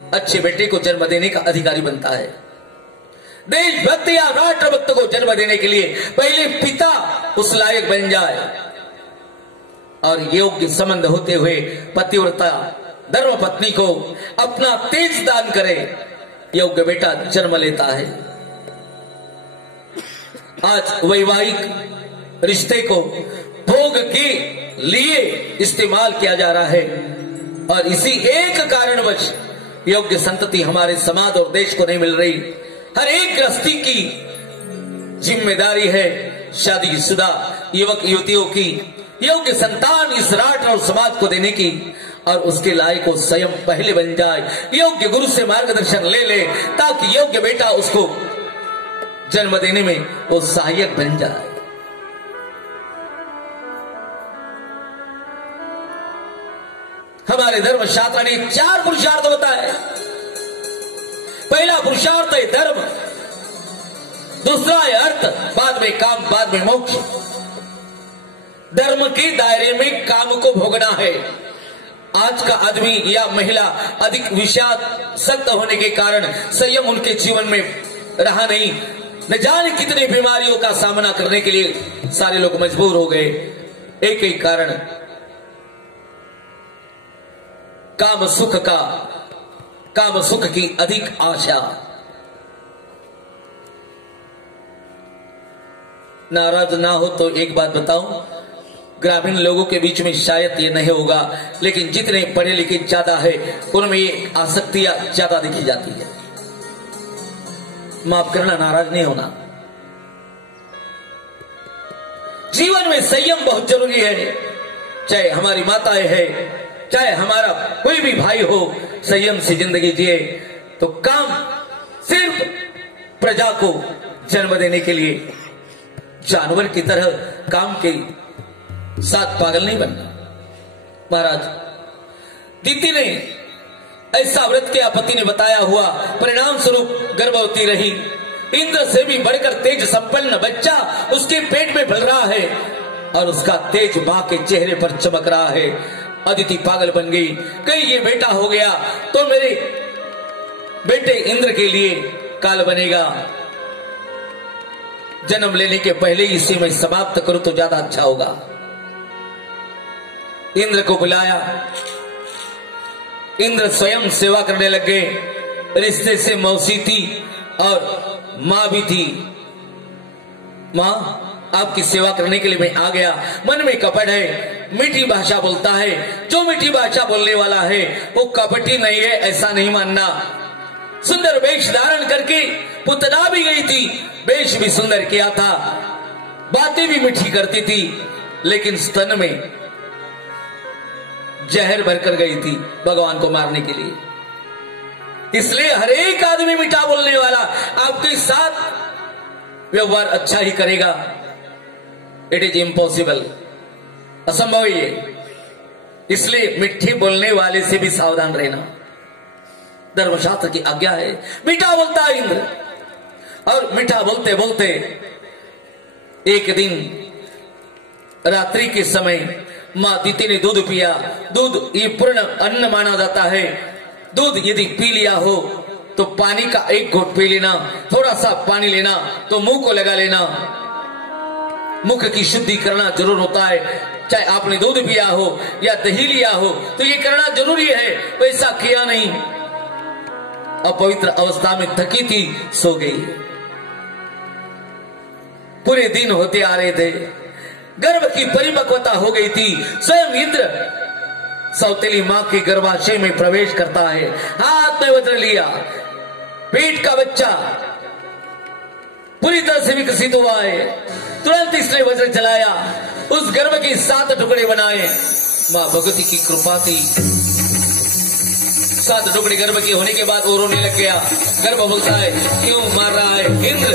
अच्छे बेटे को जन्म देने का अधिकारी बनता है। देशभक्त या राष्ट्रभक्त को जन्म देने के लिए पहले पिता उस लायक बन जाए और योग्य संबंध होते हुए पतिव्रता धर्म पत्नी को अपना तेज दान करे, योग्य बेटा जन्म लेता है। आज वैवाहिक रिश्ते को भोग के लिए इस्तेमाल किया जा रहा है और इसी एक कारणवश योग्य संतति हमारे समाज और देश को नहीं मिल रही। हर एक गृहस्थी की जिम्मेदारी है शादीशुदा युवक युवतियों की योग्य संतान इस राष्ट्र और समाज को देने की, और उसके लायक को स्वयं पहले बन जाए, योग्य गुरु से मार्गदर्शन ले ले ताकि योग्य बेटा उसको जन्म देने में वो सहायक बन जाए। हमारे धर्म शास्त्र ने 4 पुरुषार्थ बताए। पहला पुरुषार्थ है धर्म, दूसरा है अर्थ, बाद में काम, बाद में मोक्ष। धर्म के दायरे में काम को भोगना है। आज का आदमी या महिला अधिक विषादसक्त होने के कारण संयम उनके जीवन में रहा नहीं, न जाने कितने बीमारियों का सामना करने के लिए सारे लोग मजबूर हो गए। एक ही कारण काम सुख की अधिक आशा। नाराज ना हो तो एक बात बताऊं, ग्रामीण लोगों के बीच में शायद ये नहीं होगा, लेकिन जितने पढ़े लिखे ज्यादा है उनमें ये आसक्तियां ज्यादा देखी जाती है। माफ करना, नाराज नहीं होना। जीवन में संयम बहुत जरूरी है। चाहे हमारी माताएं है, चाहे हमारा कोई भी भाई हो, संयम से जिंदगी जिए तो काम सिर्फ प्रजा को जन्म देने के लिए, जानवर की तरह काम के साथ पागल नहीं बनना। महाराज दीति ने ऐसा व्रत किया, पति ने बताया हुआ, परिणाम स्वरूप गर्भवती रही। इंद्र से भी बढ़कर तेज संपन्न बच्चा उसके पेट में पल रहा है और उसका तेज मां के चेहरे पर चमक रहा है। अदिति पागल बन गई, कहीं ये बेटा हो गया तो मेरे बेटे इंद्र के लिए काल बनेगा। जन्म लेने के पहले ही इसे मैं समाप्त करूं तो ज्यादा अच्छा होगा। इंद्र को बुलाया, इंद्र स्वयं सेवा करने लग गए। रिश्ते से मौसी थी और मां भी थी। मां, आपकी सेवा करने के लिए मैं आ गया। मन में कपट है, मीठी भाषा बोलता है। जो मीठी भाषा बोलने वाला है वो कपटी नहीं है, ऐसा नहीं मानना। सुंदर वेश धारण करके पुतना भी गई थी, वेश भी सुंदर किया था, बातें भी मीठी करती थी, लेकिन स्तन में जहर भरकर गई थी भगवान को मारने के लिए। इसलिए हर एक आदमी मीठा बोलने वाला आपके साथ व्यवहार अच्छा ही करेगा। इट इज इम्पॉसिबल, असंभव है ये। इसलिए मीठे बोलने वाले से भी सावधान रहना, धर्मशास्त्र की आज्ञा है। मीठा बोलता है इंद्र, और मीठा बोलते बोलते एक दिन रात्रि के समय मां दीति ने दूध पिया। दूध ये पूर्ण अन्न माना जाता है। दूध यदि पी लिया हो तो पानी का एक घोट पी लेना, थोड़ा सा पानी लेना तो मुंह को लगा लेना। मुख की शुद्धि करना जरूर होता है। चाहे आपने दूध पिया हो या दही लिया हो तो ये करना जरूरी है। वैसा किया नहीं, अपवित्र अवस्था में थकी थी, सो गई। पूरे दिन होते आ रहे थे, गर्भ की परिपक्वता हो गई थी। स्वयं इंद्र सौतेली मां के गर्भाशय में प्रवेश करता है। हाथ में वज्र लिया, पेट का बच्चा पूरी तरह से विकसित हुआ है। तुरंत इसने वज्र चलाया, उस गर्भ के 7 टुकड़े बनाए। मां भगवती की कृपा थी। 7 टुकड़े गर्भ के होने के बाद वो रोने लग गया। गर्भ बोलता है, क्यों मार रहा है इंद्र?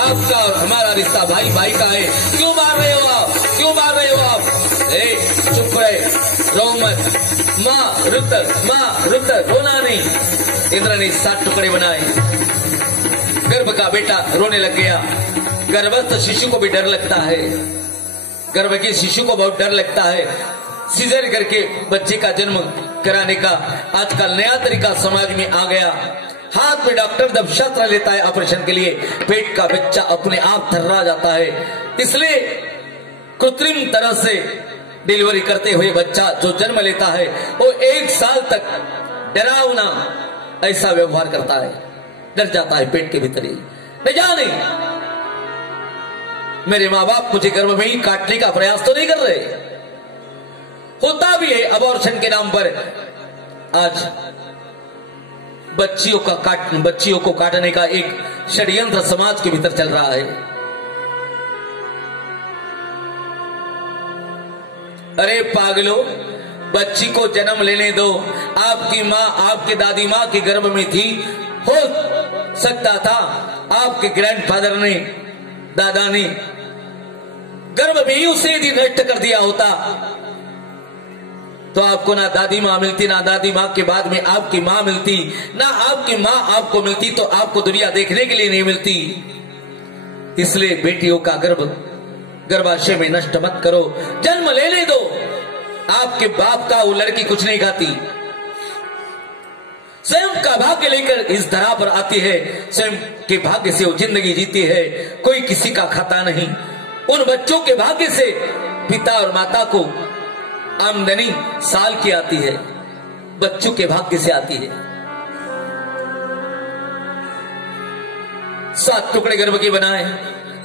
आपका और हमारा रिश्ता भाई भाई का है, क्यों मार रहे हो आप? क्यों मार रहे हो आप? चुप रहे, रो मत। मां रुत, रोना नहीं। इंद्र ने 7 टुकड़े बनाए। गर्भ का बेटा रोने लग गया। गर्भस्थ शिशु को भी डर लगता है, गर्भ के शिशु को बहुत डर लगता है। सीजर करके बच्चे का जन्म कराने का आजकल नया तरीका समाज में आ गया। हाथ में डॉक्टर जब शस्त्र लेता है ऑपरेशन के लिए, पेट का बच्चा अपने आप थर्रा जाता है। इसलिए कृत्रिम तरह से डिलीवरी करते हुए बच्चा जो जन्म लेता है वो 1 साल तक डरावना ऐसा व्यवहार करता है, डर जाता है पेट के भीतर ही। न जाने मेरे माँ बाप मुझे गर्भ में ही काटने का प्रयास तो नहीं कर रहे। होता भी है अबॉर्शन के नाम पर। आज बच्चियों को काटने का एक षड्यंत्र समाज के भीतर चल रहा है। अरे पागलो, बच्ची को जन्म लेने दो। आपकी माँ आपके दादी माँ के गर्भ में थी, हो सकता था आपके ग्रैंडफादर ने, दादा ने गर्भ में ही उसे यदि नष्ट कर दिया होता तो आपको ना दादी माँ मिलती, ना दादी माँ के बाद में आपकी माँ मिलती, ना आपकी माँ आपको मिलती तो आपको दुनिया देखने के लिए नहीं मिलती। इसलिए बेटियों का गर्भाशय में नष्ट मत करो, जन्म लेने दो। आपके बाप का वो लड़की कुछ नहीं खाती, स्वयं का भाग्य लेकर इस धरा पर आती है, स्वयं के भाग्य से वो जिंदगी जीती है, कोई किसी का खाता नहीं। उन बच्चों के भाग्य से पिता और माता को आमदनी साल की आती है, बच्चों के भाग्य से आती है। 7 टुकड़े गर्भ के बनाए,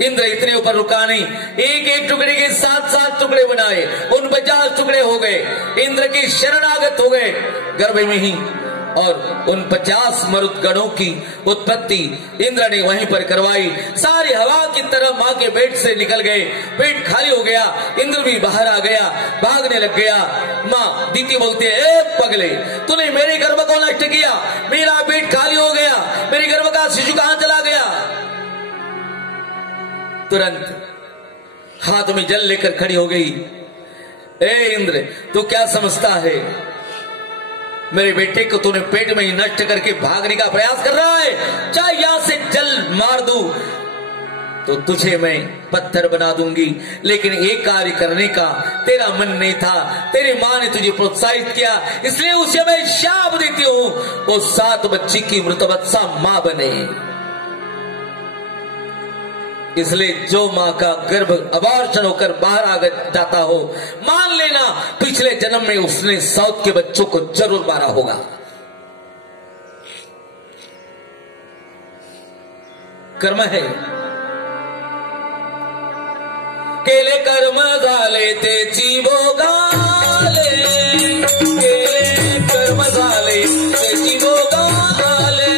इंद्र इतने ऊपर रुका नहीं, एक एक टुकड़े के 7 टुकड़े बनाए, उन 50 टुकड़े हो गए, इंद्र के शरणागत हो गए गर्भ में ही। और उन 50 मरुदगणों की उत्पत्ति इंद्र ने वहीं पर करवाई। सारी हवा की तरह मां के पेट से निकल गए, पेट खाली हो गया, इंद्र भी बाहर आ गया, भागने लग गया। मां दीति बोलती है, ए पगले, तूने मेरे गर्भ को नष्ट किया, मेरा पेट खाली हो गया, मेरे गर्भ का शिशु कहां चला गया। तुरंत हाथ में जल लेकर खड़ी हो गई। ए इंद्र, तू क्या समझता है, मेरे बेटे को तूने पेट में ही नष्ट करके भागने का प्रयास कर रहा है। चाहे यहां से जल मार दूं तो तुझे मैं पत्थर बना दूंगी, लेकिन एक कार्य करने का तेरा मन नहीं था, तेरी मां ने तुझे प्रोत्साहित किया, इसलिए उसे मैं शाप देती हूं, वो 7 बच्ची की मृतवत्सा मां बने। इसलिए जो मां का गर्भ अबॉर्शन होकर बाहर आ जाता हो, मान लेना पिछले जन्म में उसने साउथ के बच्चों को जरूर मारा होगा। कर्म है, केले कर्म झाले तेची भोगाले, केले कर्म झाले तेची भोगाले,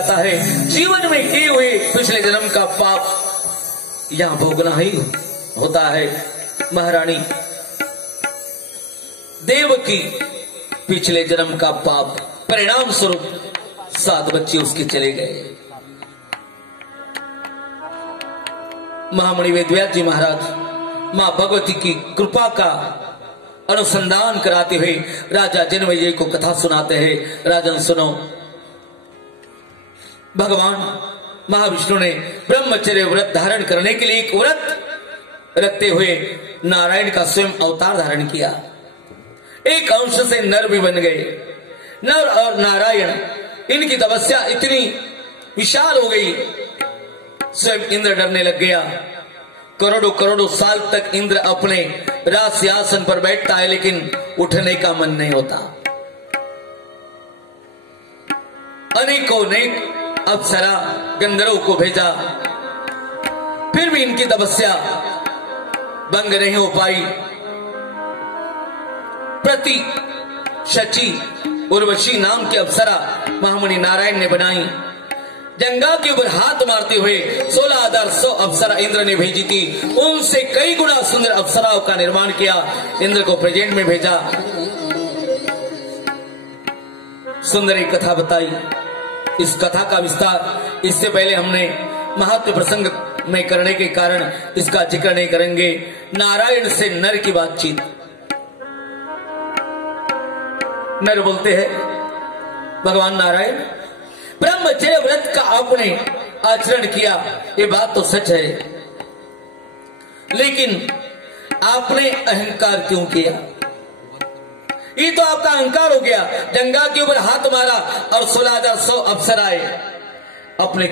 जाता है। जीवन में किए हुए पिछले जन्म का पाप यहां भोगना ही होता है। महारानी देवकी पिछले जन्म का पाप परिणाम स्वरूप 7 बच्चे उसके चले गए। महामुनि वेदव्यास जी महाराज मां भगवती की कृपा का अनुसंधान कराते हुए राजा जनमेजय को कथा सुनाते हैं। राजन सुनो, भगवान महाविष्णु ने ब्रह्मचर्य व्रत धारण करने के लिए एक व्रत रखते हुए नारायण का स्वयं अवतार धारण किया। एक अंश से नर भी बन गए। नर और नारायण इनकी तपस्या इतनी विशाल हो गई, स्वयं इंद्र डरने लग गया। करोड़ों करोड़ों साल तक इंद्र अपने राज सिंहासन पर बैठता है, लेकिन उठने का मन नहीं होता। अनेकों अनेक अप्सरा गंधर्वों को भेजा, फिर भी इनकी तपस्या भंग नहीं हो पाई। प्रति शची उर्वशी नाम की अप्सरा महामुनि नारायण ने बनाई। गंगा के ऊपर हाथ मारते हुए 16,100 अप्सरा इंद्र ने भेजी थी। उनसे कई गुना सुंदर अप्सराओं का निर्माण किया, इंद्र को प्रेजेंट में भेजा। सुंदर एक कथा बताई। इस कथा का विस्तार इससे पहले हमने महत्व प्रसंग में करने के कारण इसका जिक्र नहीं करेंगे। नारायण से नर की बातचीत। नर बोलते हैं, भगवान नारायण ब्रह्मचर्य व्रत का आपने आचरण किया, ये बात तो सच है, लेकिन आपने अहंकार क्यों किया? ये तो आपका अहंकार हो गया। गंगा के ऊपर हाथ मारा और 16,100 अप्सराएं अपने